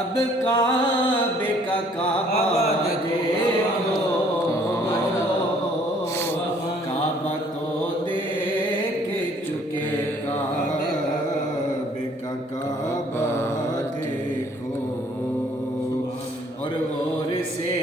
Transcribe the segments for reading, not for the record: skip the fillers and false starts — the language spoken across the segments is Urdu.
اب کعبے کا کعبہ دیکھو، کعبہ تو دیکھ چکے، کعبے کا کعبہ دیکھو، اور غور سے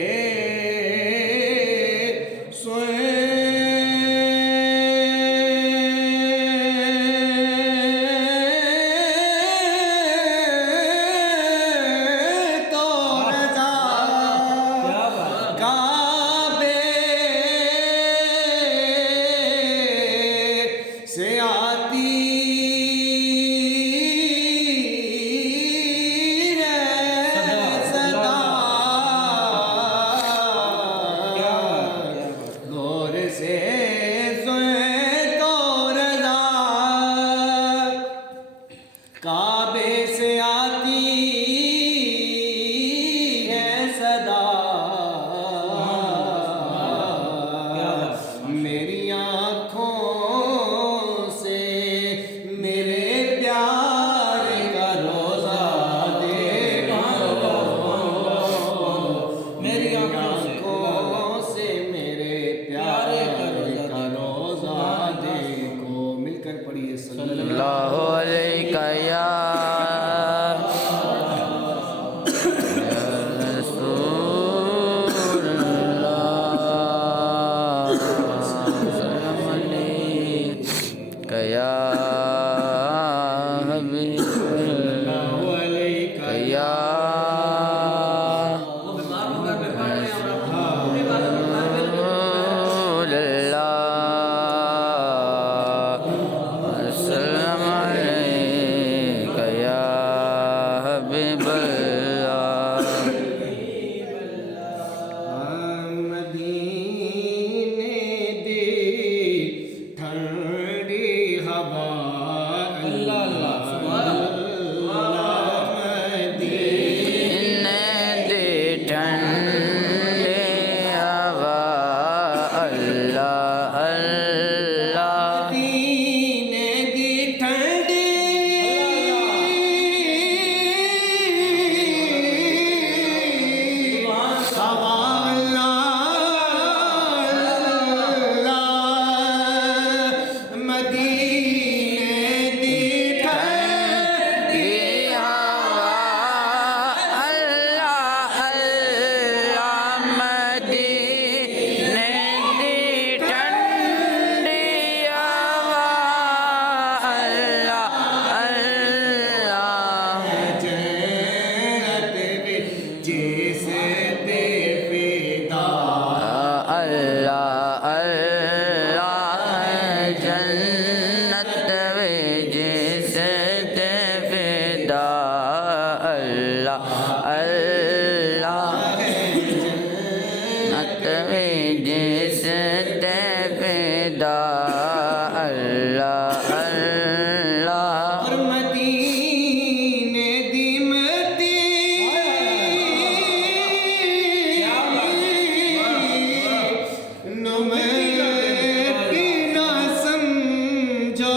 نمیتی نہ سمجھو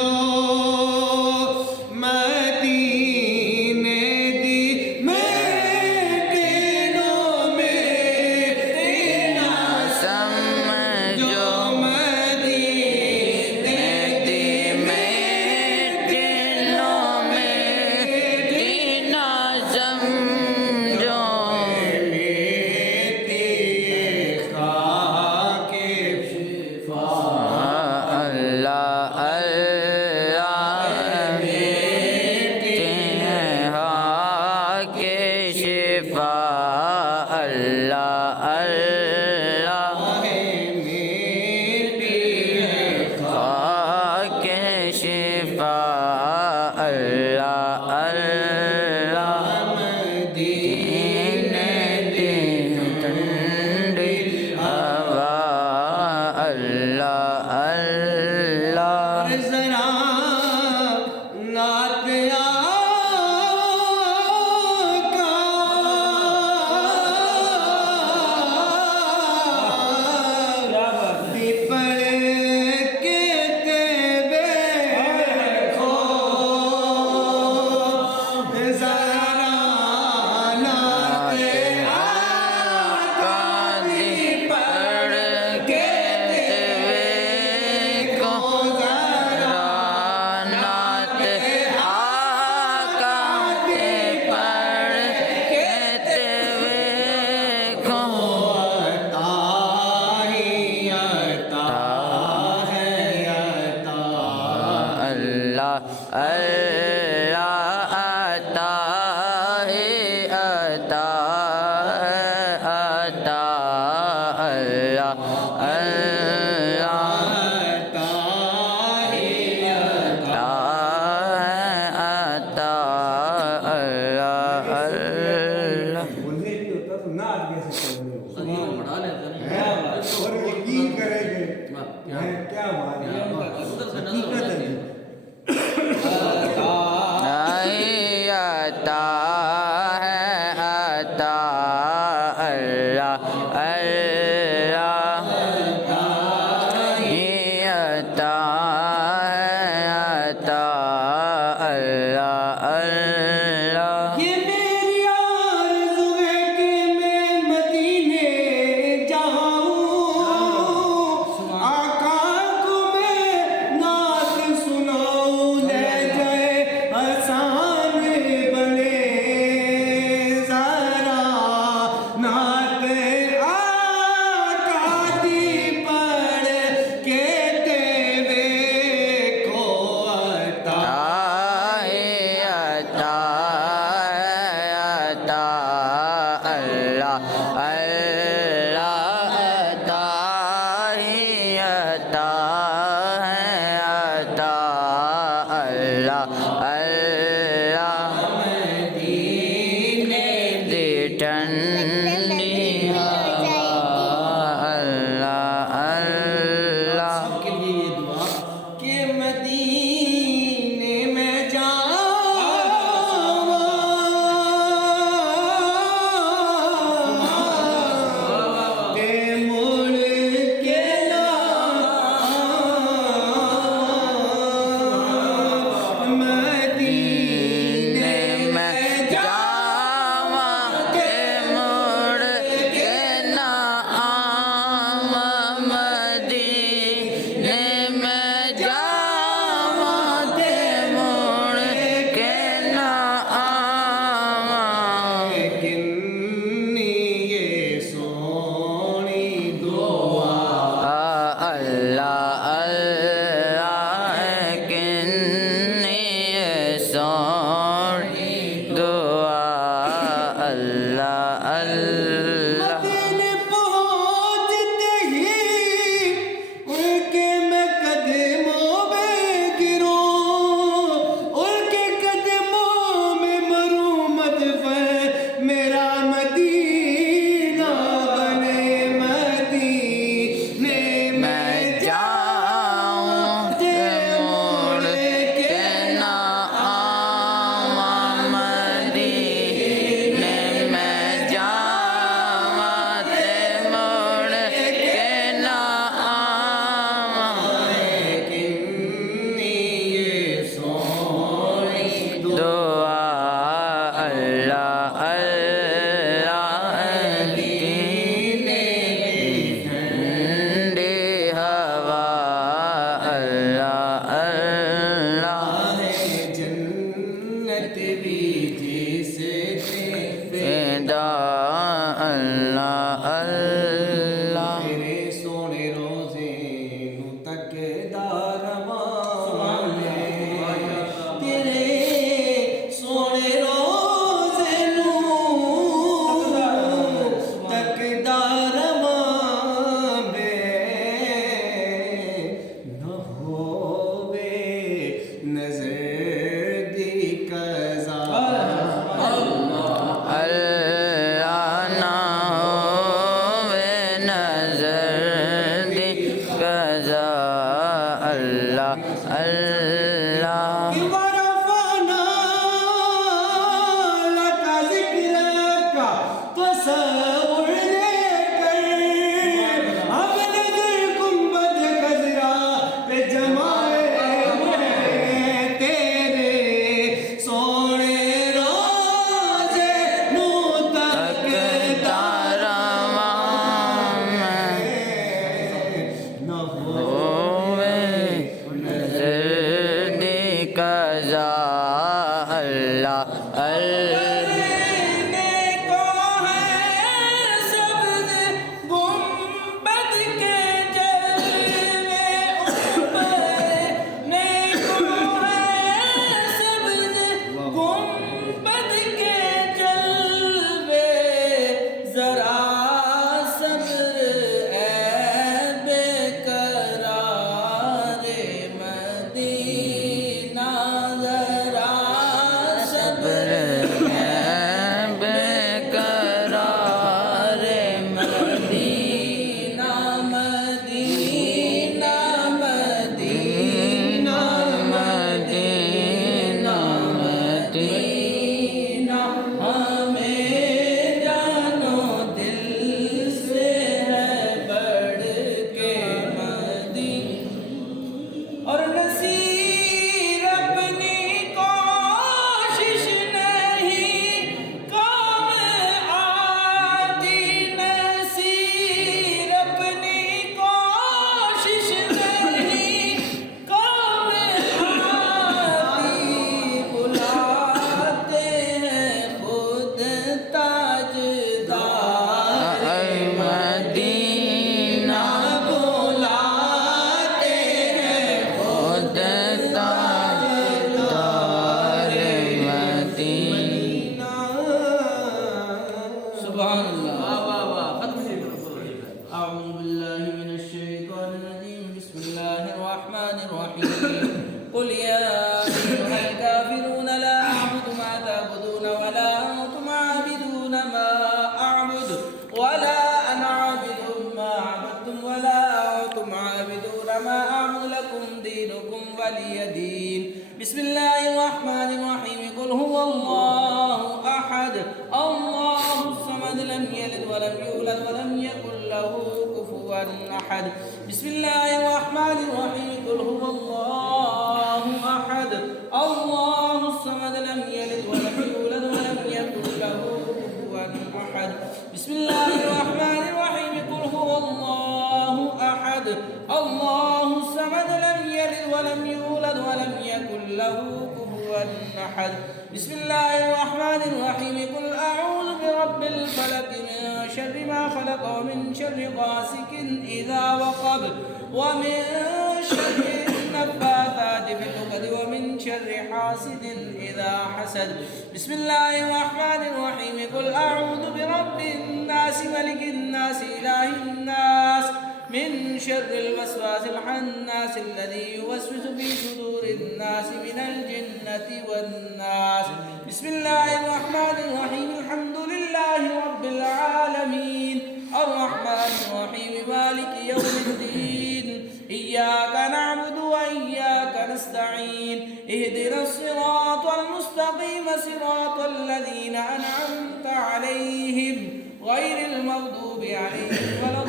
مدینے دی میٹینوں میٹی نہ سمجھو مدینے دی میٹینوں میٹی نہ سمجھو میٹی خاک شفا اللہ اللہ میٹی ہیں خاک شفا اللہ اللہ خاک شفا اللہ اللہ مدینے دی ٹھنڈی ہوا اللہ اللہ ذرا نعت آقا دی پڑھ کے دیکھو ذرا نعت آقا دی پڑھ کے دیکھو نعت آقا کے پڑھ کے دیکھو عطا ہی عطا ہے عطا اللہ اللہ عطا ہے عطا عطا اللہ اللہ عطا ہی عطا عطا اللہ اللہ بولنے بھی ہوتا تو نہ آدمی ایسے کرنے ہو بڑھا لیتے ہیں اور یقین کریں گے کیا بات ہے حقیقت ہے عطا ہے عطا اللہ اللہ عطا ہے عطا اللہ اللہ یہ میری آرزو ہے کہ میں مدینے جاؤں آقا کو میں نعت سناؤں لے جائے آسان بنے ذرا نعت آقا دی پڑھ کے دیکھو عطا عطا عطا اللہ اللہ عطا عطا ہے عطا اللہ اللہ مدینے دی ٹھنڈی ہوا اللہ اللہ کے لیے یہ دعا کہ مدینے میں جاؤں کہ مڑ کے نہ نزدیک ازا اللہ اللہ کرنے کو ہے سبز گنبد کے جلوے ابھرنے کو ہے سبز گنبد کے جلوے ذرا صبر اے بے قرار مدینہ ذرا صبر بے قرار مدینہ مدینہ مدینہ مدینہ مدینہ ہمیں جانو دل سے ہے بڑھ کے مدینہ اور نصیر اپنی کوشش نہیں کام آتی نصیر اپنی کوشش نہیں کام آتی بلاتے ہیں خود تاجدار مدینہ بلاتے ہیں خود تاجدار مدینہ سبحان اللہ أعوذ بالله من الشيطان الرجيم بسم الله الرحمن الرحيم قل يا أيها الكافرون لا أعبد ما تعبدون ولا أنتم عابدون ما أعبد ولا أنا عابد ما عبدتم ولا أنتم عابدون ما أعبد لكم دينكم ولي دين بسم الله الرحمن الرحيم قل هو الله أحد الله الصمد لم يلد ولم يولد ولم يكن له كفوا أحد بسم الله الرحمن الرحيم قل هو الله أحد الله الصمد لم يلد ولم يولد ولم يكن له كفوا أحد بسم الله الرحمن الرحيم قل هو الله أحد الله الصمد لم يلد ولم يولد ولم يكن له كفوا أحد بسم الله الرحمن الرحيم قل أعوذ برب الفلق من شر ما خلق ومن شر غاسق إذا وقب ومن شر النفاثات في العقد ومن شر حاسد إذا حسد بسم الله الرحمن الرحيم قل أعوذ برب الناس ملك الناس إله الناس من شر الوسواس الخناس الذي يوسوس في صدور الناس من الجنة والناس بسم الله الرحمن الرحيم الحمد لله رب العالمين الرحمن الرحيم مالك يوم الدين إياك نعبد وإياك نستعين اهدنا الصراط المستقيم صراط الذين أنعمت عليهم غير المغضوب عليهم ولا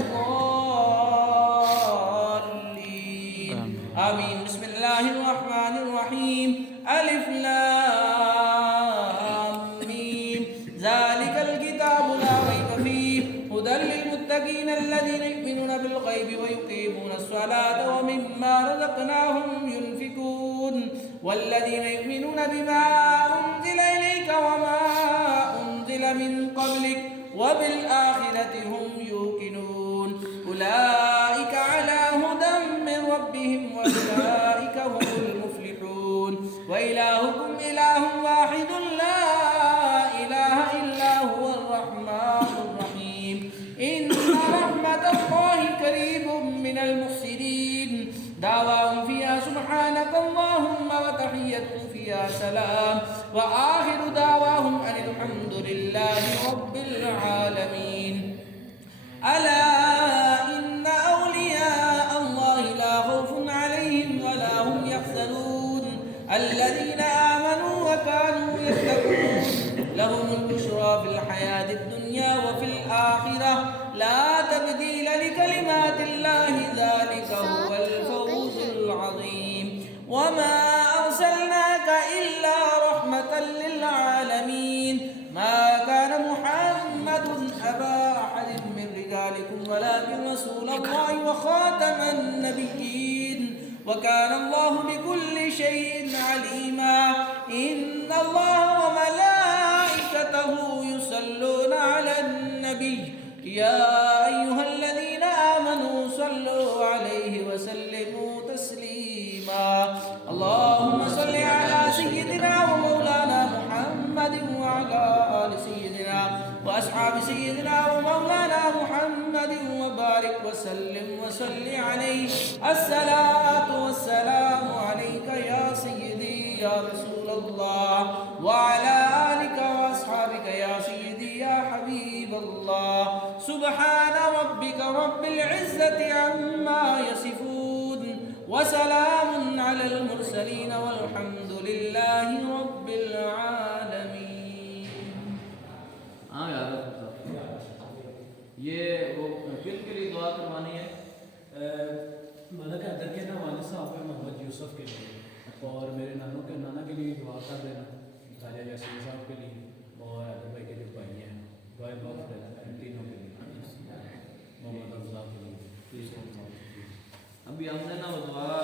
الضالين آمين بسم الله الرحمن الرحيم ألف لام ميم ذلك الكتاب لا ريب فيه هدى للمتقين الذين يؤمنون بالغيب ويقيمون الصلاة ومما رزقناهم ينفقون والذين يؤمنون بما أنزل إليك وما أنزل من قبلك وبالآخرة هم يوقنون أولئك على هدى من ربهم وأولئك هم المفلحون وإلهكم إله واحد لا إله إلا هو الرحمن الرحيم إن رحمة الله قريب من المحسنين دعواهم فيها سبحانك اللهم وتحيتهم فيها سلام وآخر دعواهم أن الحمد لله رب العالمين ألا إن أولياء الله لا خوف عليهم ولا هم يحزنون الذين آمنوا وكانوا يتقون لهم البشرى في الحياة الدنيا وفي الآخرة لا تبديل لكلمات الله ذلك هو الفوز العظيم وما أرسلناك إلا رحمة للعالمين ما كان محمد أبا أحد من رجالكم ولكن رسول الله وخاتم خاتم النبيين وكان الله بكل شيء عليما إن الله وملائكته يصلون على النبي يا أيها الذين آمنوا صلوا عليه وسلموا تسليما اللهم صل على سيدنا ومولانا محمد وعلى آل سيدنا وأصحاب سيدنا ومولانا محمد وبارك وسلم وصل عليه الصلاة والسلام عليك يا سيدي يا رسول الله وعلى آلك وأصحابك يا سيدي يا حبيب الله سبحان ربك رب العزة عما يصفون وسلام على المرسلين والحمد لله رب العالمين. ہاں یار یہ وہ کل کے لیے دعا کروانی ہے ملک حیدر کے نا والد صاحب ہیں محمد یوسف کے لیے اور میرے نانوں کے نانا کے لیے دعا کر دینا خواجہ یاسین صاحب کے لیے اور حیدر بھائی کے جو بھائی ہیں دعائیں بہت ان تینوں کے لیے محمد افضل کے لیے ابھی ہم نے نا وہ دعا